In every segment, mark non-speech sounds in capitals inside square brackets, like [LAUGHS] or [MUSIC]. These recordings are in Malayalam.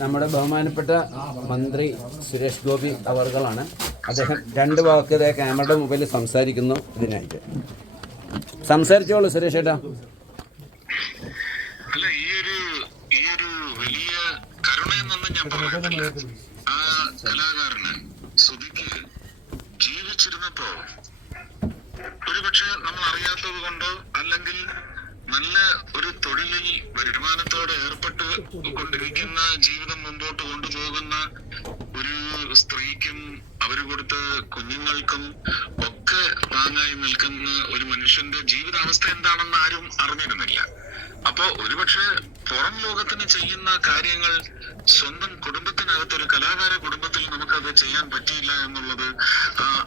നമ്മുടെ ബഹുമാനപ്പെട്ട മന്ത്രി സുരേഷ് ഗോപി അവർകളാണ്. അദ്ദേഹം രണ്ട് വാക്ക് ക്യാമറയുടെ മുമ്പിൽ സംസാരിക്കുന്നു ഇതിനായിട്ട്. സംസാരിച്ചോളൂ സുരേഷ് ഏട്ടാ. അല്ല ഈ ഒരു ഈ ഒരു വലിയ കരുണയെന്നൊന്നും ഞാൻ പറയത്തില്ല ആ കലാകാരന് സുധിക്ക് ജീവിച്ചിരുന്നപ്പോ ഒരുപക്ഷെ നമ്മൾ അറിയാത്തത് കൊണ്ടോ അല്ലെങ്കിൽ നല്ല ഒരു തൊഴിലിൽ വരുമാനത്തോടെ ഏർപ്പെട്ട് കൊണ്ടിരിക്കുന്ന ജീവിതം മുമ്പോട്ട് കൊണ്ടുപോകുന്ന ഒരു സ്ത്രീക്കും അവർ കൊടുത്ത കുഞ്ഞുങ്ങൾക്കും ഒക്കെ താങ്ങായി നിൽക്കുന്ന ഒരു മനുഷ്യന്റെ ജീവിതാവസ്ഥ എന്താണെന്ന് ആരും അറിഞ്ഞിരുന്നില്ല. അപ്പോ ഒരുപക്ഷെ പുറം ലോകത്തിന് ചെയ്യുന്ന കാര്യങ്ങൾ സ്വന്തം കുടുംബത്തിനകത്ത് ഒരു കലാകാര കുടുംബത്തിൽ നമുക്കത് ചെയ്യാൻ പറ്റിയില്ല എന്നുള്ളത്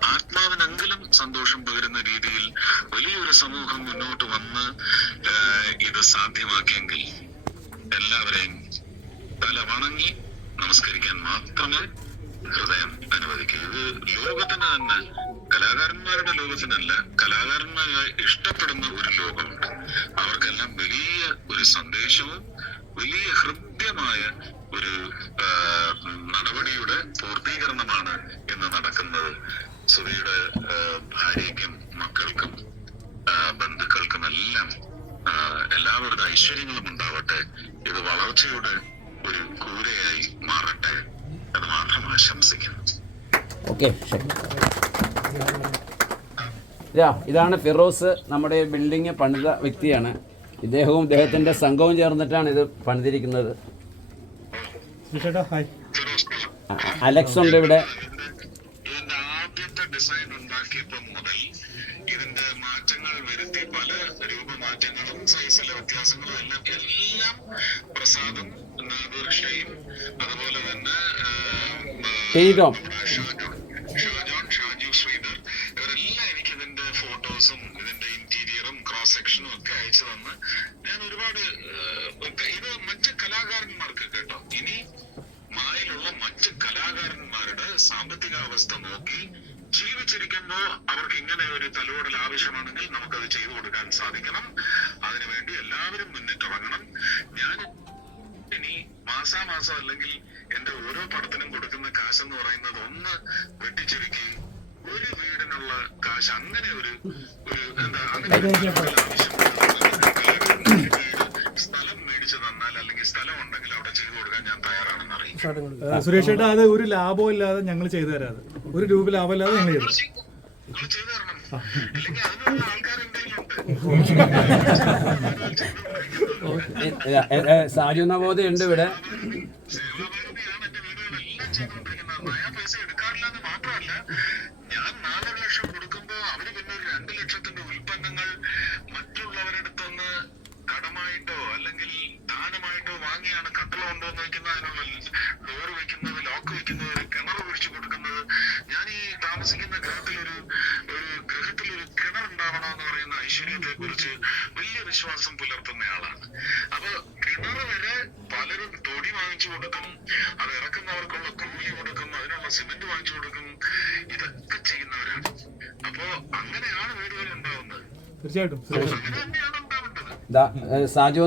ആത്മാവിനെങ്കിലും സന്തോഷം പകരുന്ന രീതിയിൽ വലിയൊരു സമൂഹം മുന്നോട്ട് വന്ന് ഇത് സാധ്യമാക്കിയെങ്കിൽ എല്ലാവരെയും തല വണങ്ങി നമസ്കരിക്കാൻ മാത്രമേ ഹൃദയം അനുവദിക്കുക ഇത് ലോകത്തിന് തന്നെ കലാകാരന്മാരുടെ ലോകത്തിനല്ല കലാകാരന്മാരെ ഇഷ്ടപ്പെടുന്ന ഒരു ലോകമുണ്ട്. അവർക്കെല്ലാം വലിയ ഒരു സന്ദേശവും വലിയ ഹൃദ്യമായ ഒരു നടപടിയുടെ പൂർത്തീകരണമാണ് ഇന്ന് നടക്കുന്നത്. സുധിയുടെ ഭാര്യയ്ക്കും മക്കൾക്കും ബന്ധുക്കൾക്കും എല്ലാം എല്ലാവരുടെ ഐശ്വര്യങ്ങളും ഉണ്ടാവട്ടെ. ഇത് വളർച്ചയുടെ ഒരു കൂരയായി മാറട്ടെ. ആശംസിക്കുന്നു. ഓക്കെ ഇതാ ഇതാണ് ഫിറോസ് നമ്മുടെ ബിൽഡിംഗ് പണിത വ്യക്തിയാണ്. ഇദ്ദേഹവും ഇദ്ദേഹത്തിന്റെ സംഘവും ചേർന്നിട്ടാണ് ഇത് പണിതിരിക്കുന്നത്. അലക്സ് ഉണ്ട് ഇവിടെ. വരുത്തി പല രൂപമാറ്റങ്ങളും സൈസിലെ വ്യത്യാസങ്ങളും എല്ലാം എല്ലാം പ്രസാദും നാദുർഷയും അതുപോലെ തന്നെ ഷാജോൺ ഷാജു ശ്രീധർ ഇവരെല്ലാം എനിക്ക് ഇതിന്റെ ഫോട്ടോസും ഇതിന്റെ ഇന്റീരിയറും ക്രോസ് സെക്ഷനും ഒക്കെ അയച്ചു തന്ന്. ഞാൻ ഒരുപാട് ഇത് മറ്റ് കലാകാരന്മാർക്ക് കേട്ടോ. ഇനി മായിലുള്ള മറ്റ് കലാകാരന്മാരുടെ സാമ്പത്തിക അവസ്ഥ നോക്കി ജീവിച്ചിരിക്കുമ്പോ അവർക്ക് ഇങ്ങനെ ഒരു തലോടൽ ആവശ്യമാണെങ്കിൽ നമുക്കത് ചെയ്തു കൊടുക്കാൻ സാധിക്കണം. അതിനുവേണ്ടി എല്ലാവരും മുന്നിട്ടിറങ്ങണം. ഞാൻ ഇനി മാസാമാസം അല്ലെങ്കിൽ എന്റെ ഓരോ പടത്തിനും കൊടുക്കുന്ന കാശ് എന്ന് പറയുന്നത് ഒന്ന് വെട്ടിച്ചുരുക്കി ഒരു വീടിനുള്ള കാശ് അങ്ങനെ ഒരു ഒരു എന്താ അങ്ങനെ ഒരു അവിടെ ചെയ്തു കൊടുക്കാൻ ഞാൻ തയ്യാറാണെന്ന് അറിയിക്കും. സുരേഷ് ചേട്ടാ അത് ഒരു ലാഭവും ഇല്ലാതെ ഞങ്ങൾ ചെയ്തു തരാതെ ഒരു രൂപ ലാഭം ഇല്ലാതെ ഞങ്ങൾ ചെയ്തു സാജുന്ന ചെയ്തു തരണം. അല്ലെങ്കിൽ അതിനുള്ള [LAUGHS] സാജു നവോദയ ഉണ്ട് ഇവിടെ. കടമായിട്ടോ അല്ലെങ്കിൽ ദാനമായിട്ടോ വാങ്ങിയാണ് കട്ടള കൊണ്ടുവന്ന് വെക്കുന്നത് അതിനുള്ള ഡോർ വെക്കുന്നത് ലോക്ക് വെക്കുന്നത് കിണർ കുഴിച്ചു കൊടുക്കുന്നത്. ഞാൻ ഈ താമസിക്കുന്ന ഗൃഹത്തിൽ ഒരു ഒരു ഗൃഹത്തിൽ ഒരു കിണർ ഉണ്ടാവണമെന്ന് പറയുന്ന ഐശ്വര്യത്തെ കുറിച്ച് വലിയ വിശ്വാസം പുലർത്തുന്ന ആളാണ്. അപ്പൊ കിണർ വരെ പലരും തൊടി വാങ്ങിച്ചു കൊടുക്കും അത് ഇറക്കുന്നവർക്കുള്ള കൂലി കൊടുക്കും അതിനുള്ള സിമെന്റ് വാങ്ങിച്ചു കൊടുക്കും. ഇതൊക്കെ ചെയ്യുന്നവരാണ്. അപ്പോ അങ്ങനെയാണ് വീടുകൾ ഉണ്ടാവുന്നത്. തീർച്ചയായിട്ടും. സാജു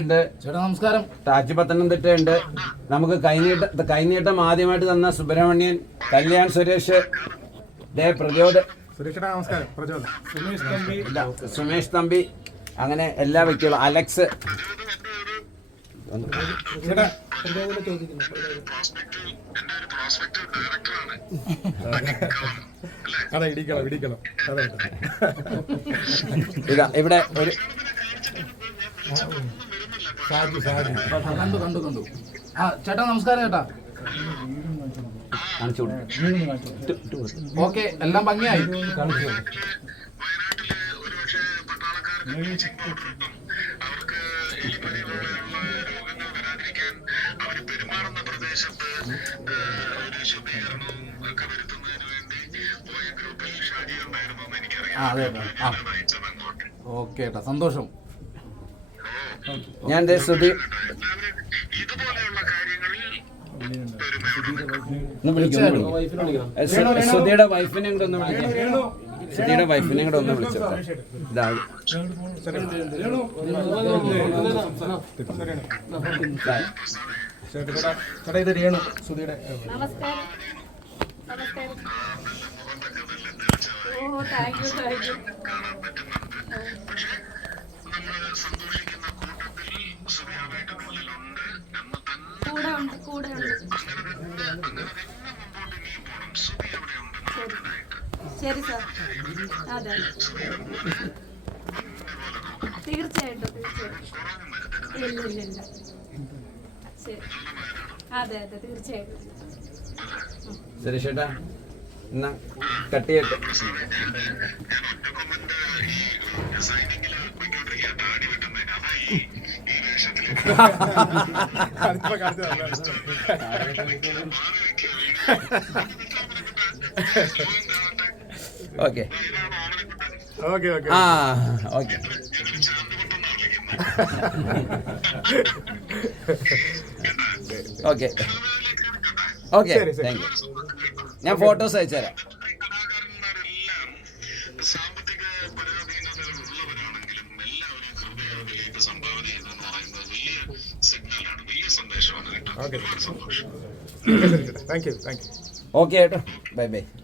ഉണ്ട് ചേട്ടാ നമസ്കാരം. പത്തനംതിട്ട ഉണ്ട്. നമുക്ക് കൈനീട്ട കൈനീട്ടം ആദ്യമായിട്ട് തന്ന സുബ്രഹ്മണ്യൻ കല്യാൺ സുരേഷ്. ദേ പ്രചോദ സുമേഷ് തമ്പി. ഇല്ല, സുമേഷ് തമ്പി. അങ്ങനെ എല്ലാ വ്യക്തികളും. അലക്സ്. ഇടിക്കണം ഇടിക്കണം. ഇവിടെ ഒരു സാജു സാധു. കണ്ടു കണ്ടു കണ്ടു. ആ ചേട്ടാ നമസ്കാരം ചേട്ടാ. ഓക്കെ എല്ലാം ഭംഗിയായി. അവർക്ക് എലിപ്പനി ഓക്കെ സന്തോഷം. ഞാൻ ദേ ശ്രുതി. ശ്രുതിയുടെ വൈഫിനെ കൂടെ ഒന്ന് വിളിക്കാം. ശ്രുതിയുടെ വൈഫിനെ കൂടെ ഒന്ന് വിളിച്ചോ. ഇത് രേണു നമസ്കാരം. നമസ്കാരം. ഓ താങ്ക് യു താങ്ക് യു. ശരി സാർ. അതെ. തീർച്ചയായിട്ടും തീർച്ചയായിട്ടും. ഇല്ല ഇല്ല ഇല്ല. ശരി. അതെ അതെ തീർച്ചയായിട്ടും. സുരേഷേട്ടാ എന്നാ കട്ട് ചെയ്യട്ടെ. അതിപ്പോ [LAUGHS] ഓക്കെ. Okay okay. ആ okay. Okay. Okay. Thank you ഞാൻ ഫോട്ടോസ് അയച്ചു തരാം. സന്ദേശമാണ് കേട്ടോ ഓക്കെ. ഒരുപാട്